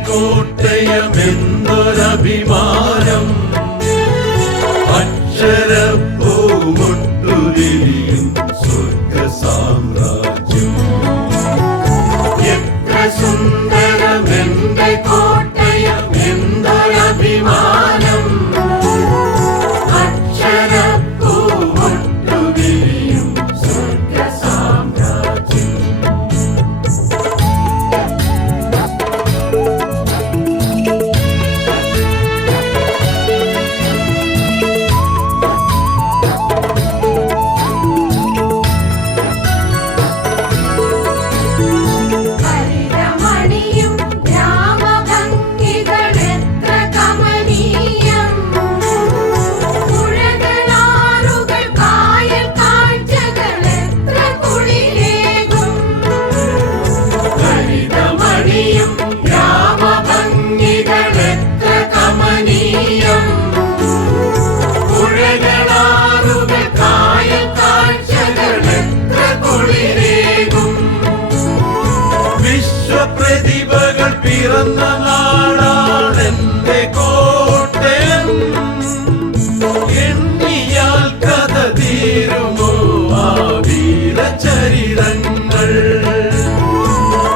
കോട്ടയമെന്നൊരഭിമാനം അക്ഷരപ്പൂമുട്ടുരിയും സ്വർഗ സാമ്രാജ്യം എത്ര സുന്ദരമെന്റെ കോ പിറന്ന നാടാണെന്റെ കോട്ടയം. എണ്ണിയാൽ കഥ തീരുമോ? ആ വീരചരിതങ്ങൾ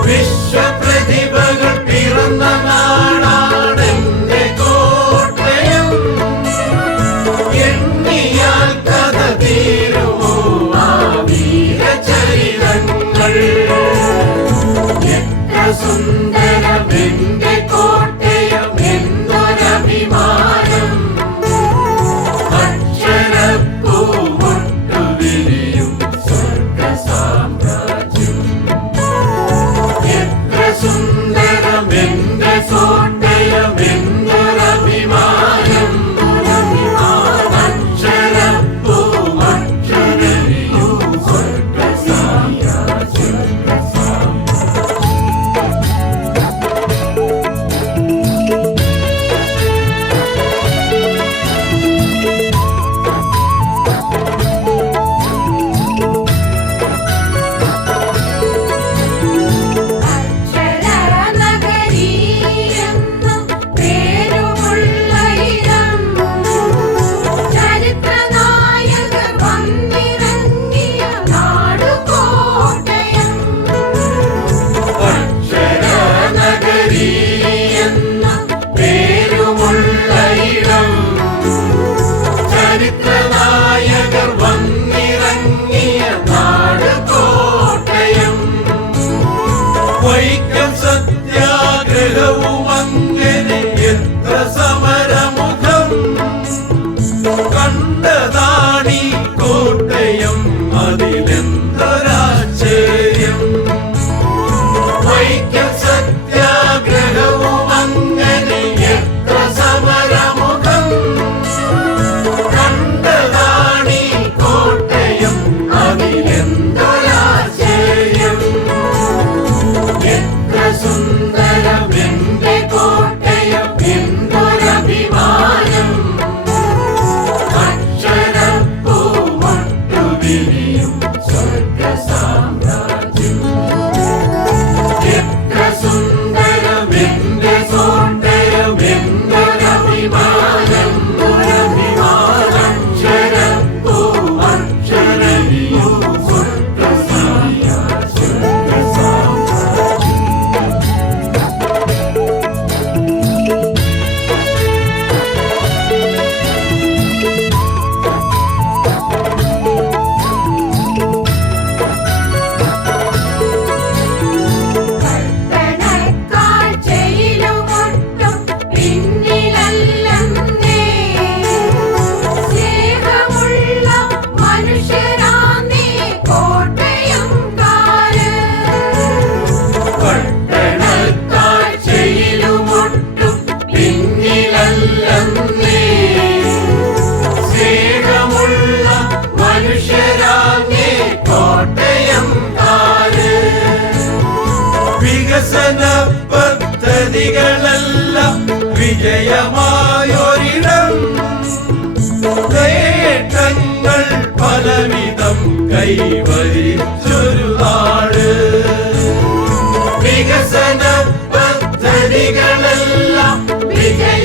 വിശ്വപ്രതിഭകൾ പിറന്ന നാടാണെന്റെ കോട്ടയം. എണ്ണിയാൽ കഥ തീരുമോ? ആ വീരചരിതങ്ങൾ എത്ര സുന്ദര ഉലകവും അങ്ങനെ എത്ര സമരമുഖം കണ്ടതാണി കോട്ടയം. വിധികളല്ല വിജയമായൊരിടം. നേട്ടങ്ങൾ പലവിധം കൈവരിച്ചൊരു നാട്. വികസന പദ്ധതികളല്ല വിജയ